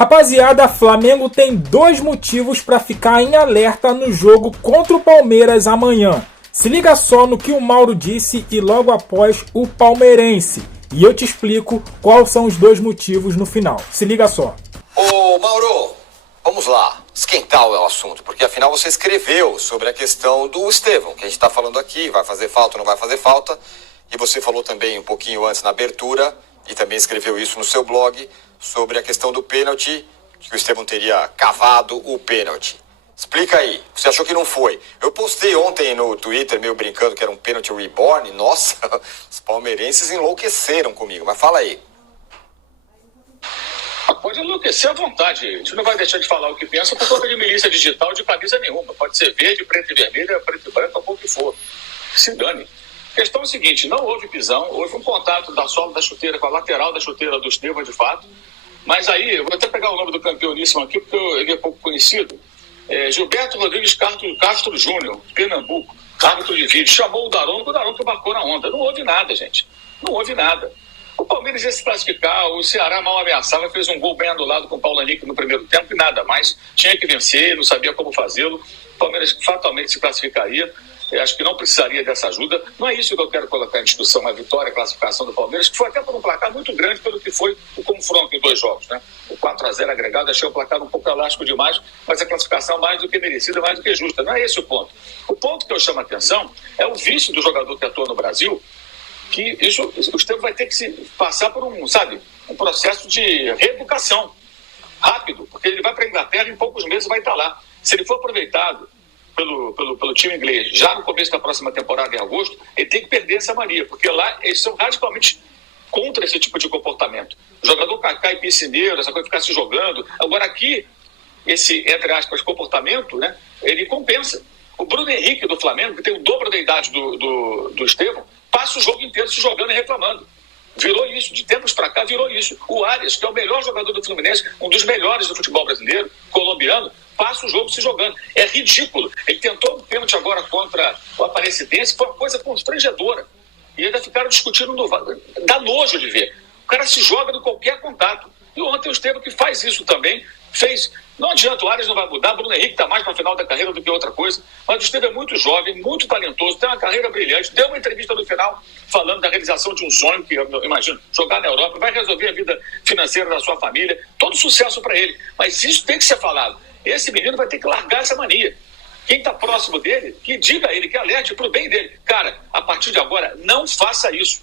Rapaziada, Flamengo tem 2 motivos para ficar em alerta no jogo contra o Palmeiras amanhã. Se liga só no que o Mauro disse e logo após o palmeirense. E eu te explico quais são os 2 motivos no final. Se liga só. Ô Mauro, vamos lá, esquentar o assunto, porque afinal você escreveu sobre a questão do Estevão, que a gente está falando aqui, vai fazer falta ou não vai fazer falta, e você falou também um pouquinho antes na abertura, e também escreveu isso no seu blog, sobre a questão do pênalti, que o Estevão teria cavado o pênalti. Explica aí, você achou que não foi? Eu postei ontem no Twitter, meio brincando, que era um pênalti reborn. Nossa, os palmeirenses enlouqueceram comigo, mas fala aí. Pode enlouquecer à vontade, a gente não vai deixar de falar o que pensa por conta de milícia digital de camisa nenhuma. Pode ser verde, preto e vermelho, preto e branco, ou o que for. Se dane. A questão é a seguinte, não houve pisão, houve um contato da sola da chuteira com a lateral da chuteira do Estevão, de fato. Mas aí, eu vou até pegar o nome do campeoníssimo aqui, porque ele é pouco conhecido. Gilberto Rodrigues Castro Júnior, Pernambuco, árbitro de vídeo, chamou o Daronco embarcou na onda. Não houve nada, gente. Não houve nada. O Palmeiras ia se classificar, o Ceará mal ameaçava, fez um gol bem anulado com o Paulo Henrique no primeiro tempo e nada mais. Tinha que vencer, não sabia como fazê-lo. O Palmeiras fatalmente se classificaria. Eu acho que não precisaria dessa ajuda. Não é isso que eu quero colocar em discussão, a vitória, a classificação do Palmeiras, que foi até por um placar muito grande pelo que foi o confronto em 2 jogos, né? O 4-0 agregado, achei o placar um pouco elástico demais, mas a classificação mais do que merecida, mais do que justa. Não é esse o ponto. O ponto que eu chamo a atenção é o vício do jogador que atua no Brasil, que isso, o Estevão vai ter que se passar por um processo de reeducação rápido, porque ele vai para a Inglaterra e em poucos meses vai estar lá. Se ele for aproveitado pelo time inglês já no começo da próxima temporada, em agosto, ele tem que perder essa mania, porque lá eles são radicalmente contra esse tipo de comportamento. O jogador cai piscineiro, essa coisa de ficar se jogando. Agora aqui, esse, entre aspas, comportamento, né, ele compensa. O Bruno Henrique do Flamengo, que tem o dobro da idade do Estevão, passa o jogo inteiro se jogando e reclamando. Virou isso, de tempos para cá virou isso. O Arias, que é o melhor jogador do Fluminense, um dos melhores do futebol brasileiro, colombiano, passa o jogo se jogando. É ridículo. Ele tentou um pênalti agora contra o Aparecidense, foi uma coisa constrangedora. E ainda ficaram discutindo, dá nojo de ver. O cara se joga de qualquer contato. E ontem o Estevão, que faz isso também, fez. Não adianta, o Arias não vai mudar, Bruno Henrique está mais para o final da carreira do que outra coisa, mas o Estevão é muito jovem, muito talentoso, tem uma carreira brilhante, deu uma entrevista no final falando da realização de um sonho, que eu imagino, jogar na Europa, vai resolver a vida financeira da sua família, todo sucesso para ele, mas isso tem que ser falado. Esse menino vai ter que largar essa mania. Quem está próximo dele, que diga a ele, que alerte para o bem dele. Cara, a partir de agora, não faça isso,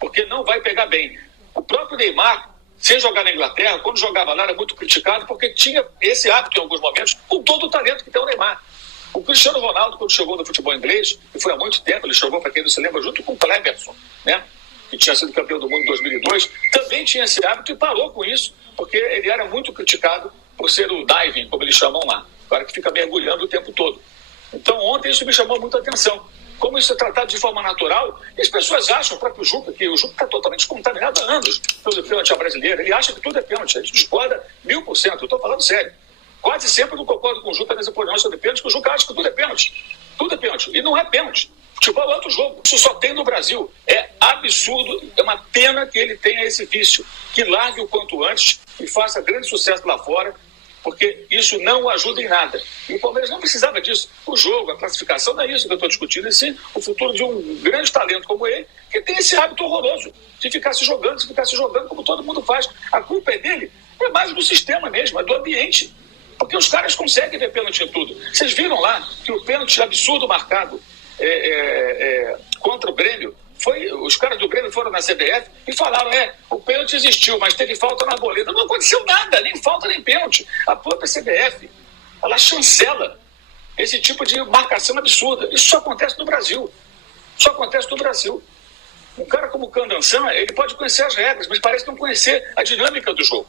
porque não vai pegar bem. O próprio Neymar, sem jogar na Inglaterra, quando jogava lá era muito criticado porque tinha esse hábito em alguns momentos, com todo o talento que tem o Neymar. O Cristiano Ronaldo, quando chegou no futebol inglês, e foi há muito tempo, ele chegou, para quem não se lembra, junto com o Cleberson, né, que tinha sido campeão do mundo em 2002, também tinha esse hábito e parou com isso, porque ele era muito criticado por ser o diving, como eles chamam lá, o cara que fica mergulhando o tempo todo. Então ontem isso me chamou muita atenção. Como isso é tratado de forma natural, e as pessoas acham, o próprio Juca, que o Juca está totalmente contaminado há anos pelo pênalti brasileiro, ele acha que tudo é pênalti, a gente discorda 1000%, eu estou falando sério. Quase sempre eu não concordo com o Juca nessa opinião sobre pênalti, porque o Juca acha que tudo é pênalti. Tudo é pênalti, e não é pênalti. Futebol é outro jogo, isso só tem no Brasil. É absurdo, é uma pena que ele tenha esse vício, que largue o quanto antes e faça grande sucesso lá fora, porque isso não o ajuda em nada. E o Palmeiras não precisava disso. O jogo, a classificação, não é isso que eu estou discutindo, e sim o futuro de um grande talento como ele, que tem esse hábito horroroso de ficar se jogando como todo mundo faz. A culpa é dele, é mais do sistema mesmo, é do ambiente. Porque os caras conseguem ver pênalti em tudo. Vocês viram lá que o pênalti absurdo marcado contra o Grêmio, os caras do Grêmio foram na CBF e falaram, o pênalti existiu, mas teve falta na boleta. Não aconteceu nada, nem falta nem pênalti. A própria CBF, ela chancela esse tipo de marcação absurda. Isso só acontece no Brasil. Só acontece no Brasil. Um cara como o Candansan, ele pode conhecer as regras, mas parece não conhecer a dinâmica do jogo.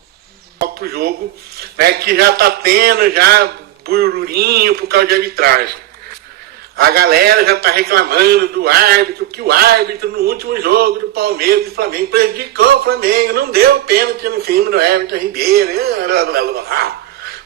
Pro jogo, né, que já tá tendo já burburinho por causa de arbitragem. A galera já tá reclamando do árbitro, que o árbitro no último jogo do Palmeiras e Flamengo prejudicou o Flamengo, não deu pênalti no cima do Everton Ribeiro.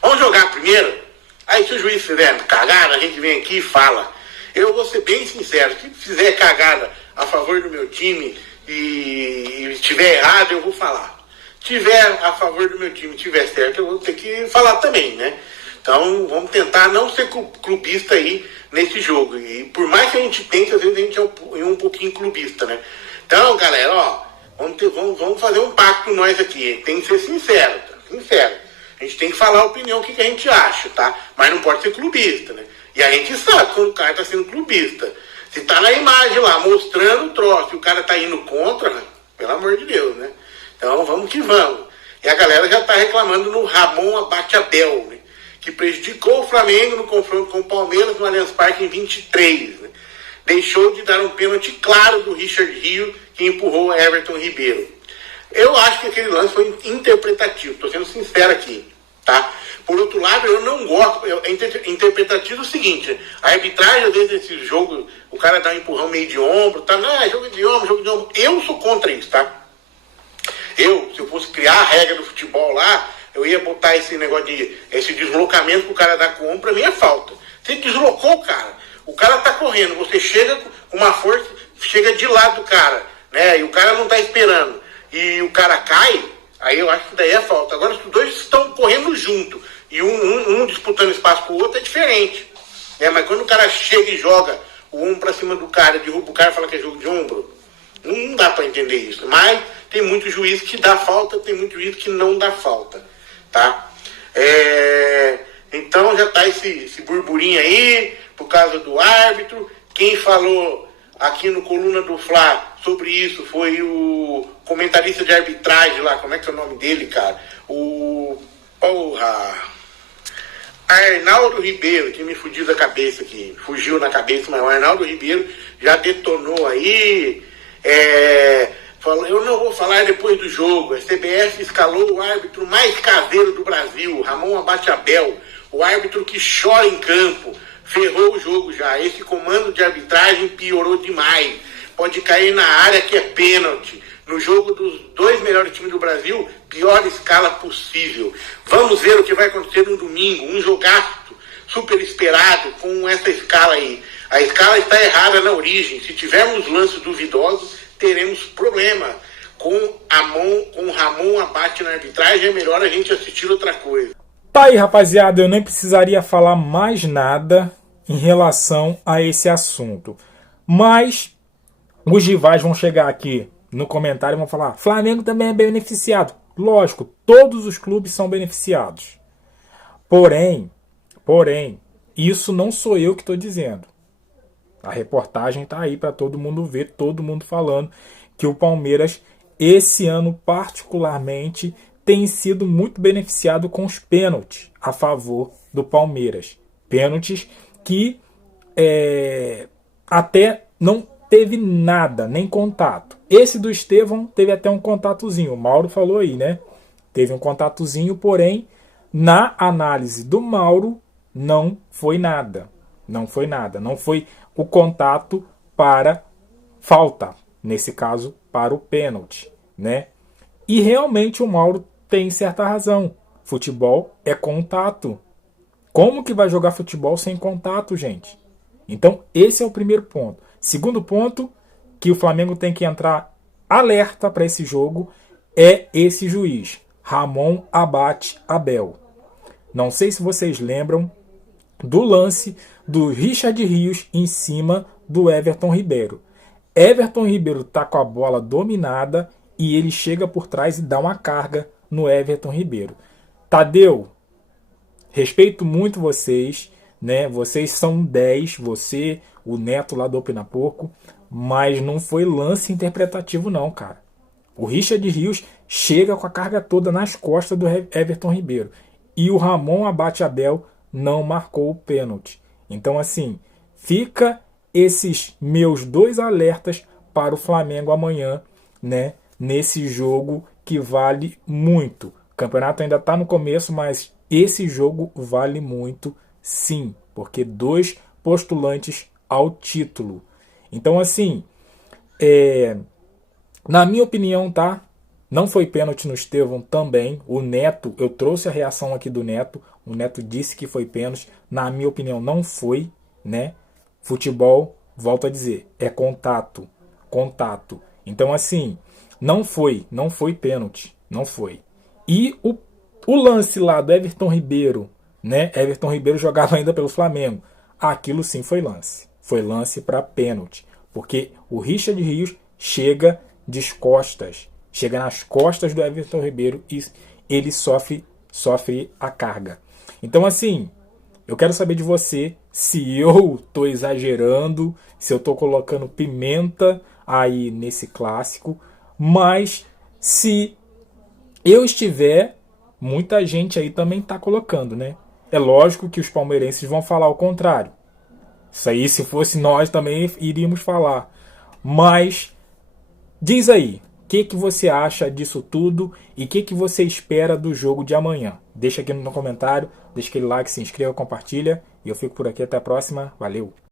Vamos jogar primeiro? Aí se o juiz fizer cagada, a gente vem aqui e fala. Eu vou ser bem sincero, se fizer cagada a favor do meu time e estiver errado, eu vou falar. tiver a favor do meu time, tiver certo, eu vou ter que falar também, né? Então, vamos tentar não ser clubista aí nesse jogo. E por mais que a gente tente, às vezes a gente é um pouquinho clubista, né? Então, galera, ó, vamos fazer um pacto nós aqui. Tem que ser sincero, tá? Sincero. A gente tem que falar a opinião, o que a gente acha, tá? Mas não pode ser clubista, né? E a gente sabe quando o cara tá sendo clubista. Se tá na imagem lá, mostrando o troço, e o cara tá indo contra, né? Pelo amor de Deus, né? Então, vamos que vamos. E a galera já tá reclamando no Ramon Abate-Abel, né? Que prejudicou o Flamengo no confronto com o Palmeiras no Allianz Parque em 23, né? Deixou de dar um pênalti claro do Richard Rio, que empurrou o Everton Ribeiro. Eu acho que aquele lance foi interpretativo, estou sendo sincero aqui, tá? Por outro lado, eu não gosto, interpretativo o seguinte, a arbitragem, às vezes, desse jogo, o cara dá um empurrão meio de ombro, tá? Não, é jogo de ombro, eu sou contra isso, tá? Se eu fosse criar a regra do futebol lá, eu ia botar esse negócio esse deslocamento que o cara dá com o ombro, pra mim é falta. Você deslocou o cara tá correndo, você chega com uma força, chega de lado do cara, né? E o cara não tá esperando. E o cara cai, aí eu acho que daí é falta. Agora, se os dois estão correndo junto e um disputando espaço com o outro, é diferente. Mas quando o cara chega e joga o ombro pra cima do cara, derruba o cara e fala que é jogo de ombro, não dá pra entender isso. Mas tem muito juiz que dá falta, tem muito juiz que não dá falta, tá? Então já tá esse burburinho aí, por causa do árbitro. Quem falou aqui no Coluna do Fla sobre isso foi o comentarista de arbitragem lá, como é que é o nome dele, cara? Arnaldo Ribeiro, que me fugiu da cabeça aqui, fugiu na cabeça, mas o Arnaldo Ribeiro já detonou aí, falou, eu não vou falar depois do jogo, a CBF escalou o árbitro mais caseiro do Brasil, Ramon Abate-Abel, o árbitro que chora em campo, ferrou o jogo já, esse comando de arbitragem piorou demais, pode cair na área que é pênalti, no jogo dos dois melhores times do Brasil, pior escala possível. Vamos ver o que vai acontecer no domingo, um jogaço super esperado com essa escala aí. A escala está errada na origem, se tivermos lances duvidosos, teremos problema. Com Ramon Abate na arbitragem, é melhor a gente assistir outra coisa. Tá aí, rapaziada, eu nem precisaria falar mais nada em relação a esse assunto. Mas os rivais vão chegar aqui no comentário e vão falar: Flamengo também é beneficiado. Lógico, todos os clubes são beneficiados. Porém, isso não sou eu que estou dizendo. A reportagem está aí para todo mundo ver, todo mundo falando que o Palmeiras, esse ano particularmente, tem sido muito beneficiado com os pênaltis a favor do Palmeiras. Pênaltis que até não teve nada, nem contato. Esse do Estevão teve até um contatozinho. O Mauro falou aí, né? Teve um contatozinho, porém, na análise do Mauro, não foi nada. Não foi nada. Não foi o contato para falta. Nesse caso, para o pênalti, né? E realmente o Mauro tem certa razão. Futebol é contato. Como que vai jogar futebol sem contato, gente? Então, esse é o primeiro ponto. Segundo ponto, que o Flamengo tem que entrar alerta para esse jogo, é esse juiz, Ramon Abate-Abel. Não sei se vocês lembram do lance do Richard Rios em cima do Everton Ribeiro. Everton Ribeiro está com a bola dominada e ele chega por trás e dá uma carga no Everton Ribeiro. Tadeu, respeito muito vocês, né? Vocês são 10, você, o Neto lá do Opina Porco, mas não foi lance interpretativo não, cara. O Richard Rios chega com a carga toda nas costas do Everton Ribeiro. E o Ramon Abate-Abel não marcou o pênalti. Então, assim, fica esses meus 2 alertas para o Flamengo amanhã, né? Nesse jogo que vale muito. O campeonato ainda está no começo, mas esse jogo vale muito, sim. Porque 2 postulantes ao título. Então, assim, na minha opinião, tá? Não foi pênalti no Estevão também. O Neto, eu trouxe a reação aqui do Neto. O Neto disse que foi pênalti. Na minha opinião, não foi, né? Futebol, volto a dizer, é contato. Contato. Então, assim, não foi pênalti. Não foi. E o lance lá do Everton Ribeiro, né? Everton Ribeiro jogava ainda pelo Flamengo. Aquilo sim foi lance. Foi lance para pênalti. Porque o Richard Rios chega descostas. Chega nas costas do Everton Ribeiro e ele sofre a carga. Então, assim, eu quero saber de você se eu estou exagerando, se eu estou colocando pimenta aí nesse clássico, mas se eu estiver, muita gente aí também está colocando, né? É lógico que os palmeirenses vão falar o contrário. Isso aí, se fosse nós, também iríamos falar. Mas diz aí, o que você acha disso tudo e o que você espera do jogo de amanhã? Deixa aqui no comentário, deixa aquele like, se inscreva, compartilha. E eu fico por aqui, até a próxima. Valeu!